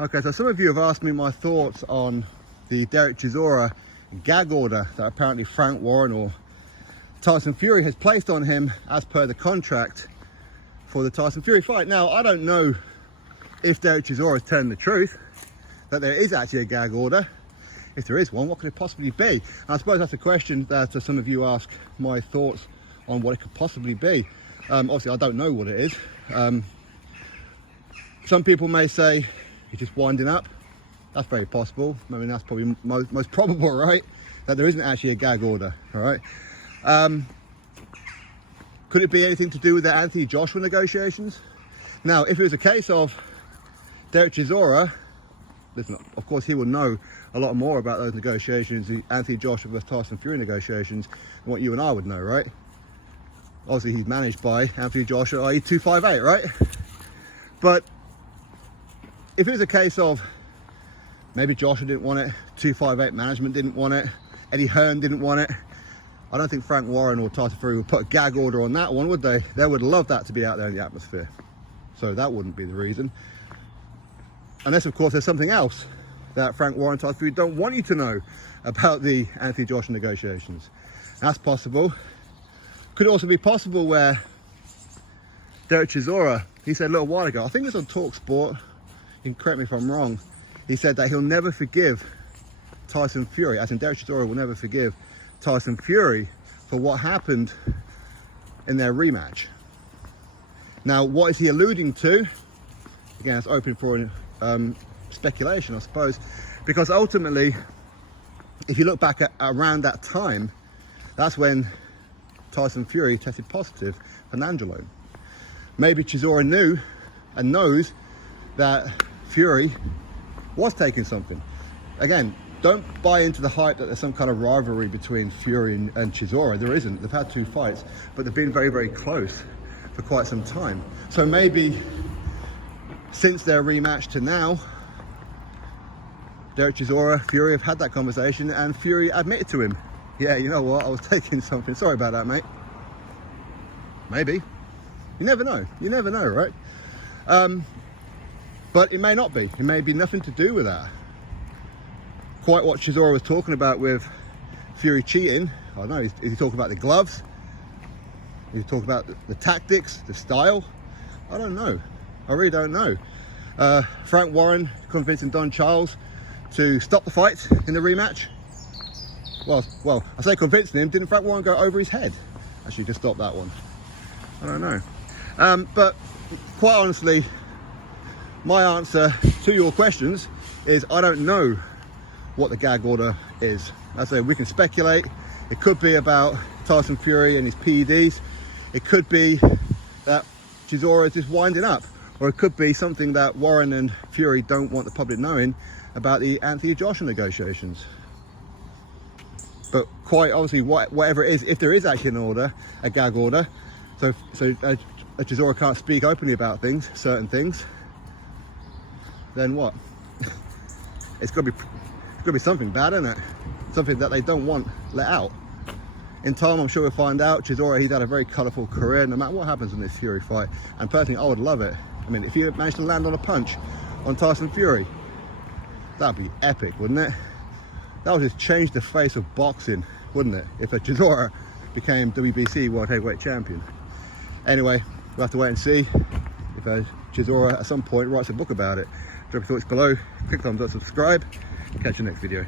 Okay, so some of you have asked me my thoughts on the Derek Chisora gag order that apparently Frank Warren or Tyson Fury has placed on him as per the contract for the Tyson Fury fight. Now, I don't know if Derek Chisora is telling the truth, that there is actually a gag order. If there is one, what could it possibly be? And I suppose that's a question that some of you ask my thoughts on what it could possibly be. Obviously, I don't know what it is. Some people may say he's just winding up. That's very possible. I mean, that's probably most probable, right? That there isn't actually a gag order, all right? Could it be anything to do with the Anthony Joshua negotiations? Now, if it was a case of Derek Chisora, listen, of course he will know a lot more about those negotiations, the Anthony Joshua versus Tyson Fury negotiations, than what you and I would know, right? Obviously he's managed by Anthony Joshua, i.e. 258, right? But if it was a case of maybe Joshua didn't want it, 258 management didn't want it, Eddie Hearn didn't want it, I don't think Frank Warren or Tyson Fury would put a gag order on that one, would they? They would love that to be out there in the atmosphere. So that wouldn't be the reason. Unless, of course, there's something else that Frank Warren and Tyson Fury don't want you to know about the Anthony Joshua negotiations. That's possible. Could it also be possible where Derek Chisora, he said a little while ago, I think it was on Talk Sport, you can correct me if I'm wrong, he said that he'll never forgive Tyson Fury, as in Derek Chisora will never forgive Tyson Fury for what happened in their rematch. Now, what is he alluding to? Again, it's open for speculation, I suppose, because ultimately, if you look back at around that time, that's when Tyson Fury tested positive for nandrolone. Maybe Chisora knew and knows that Fury was taking something. Again, don't buy into the hype that there's some kind of rivalry between Fury and Chisora. There isn't. They've had two fights, but they've been very, very close for quite some time. So maybe since their rematch to now, Derek Chisora, Fury have had that conversation, and Fury admitted to him, yeah, you know what, I was taking something. Sorry about that, mate. Maybe. You never know. You never know, right? But it may not be. It may be nothing to do with that. Quite what Chisora was talking about with Fury cheating, I don't know, is he talking about the gloves? Is he talking about the tactics, the style? I don't know. I really don't know. Frank Warren convincing Don Charles to stop the fight in the rematch. Well, I say convincing him, didn't Frank Warren go over his head? Actually, just stop that one. I don't know. But quite honestly, my answer to your questions is I don't know what the gag order is. I say we can speculate. It could be about Tyson Fury and his PEDs. It could be that Chisora is just winding up. Or it could be something that Warren and Fury don't want the public knowing about the Anthony Joshua negotiations. But quite obviously, whatever it is, if there is actually an order, a gag order, so Chisora can't speak openly about things, certain things, then what? It's got to be something bad, isn't it? Something that they don't want let out. In time, I'm sure we'll find out. Chisora, he's had a very colourful career, no matter what happens in this Fury fight. And personally, I would love it. I mean, if you managed to land on a punch on Tyson Fury, that'd be epic, wouldn't it? That would just change the face of boxing, wouldn't it? If a Chisora became WBC World Heavyweight Champion. Anyway, we'll have to wait and see if Chisora at some point writes a book about it. Drop your thoughts below, click thumbs up, subscribe. Catch you next video.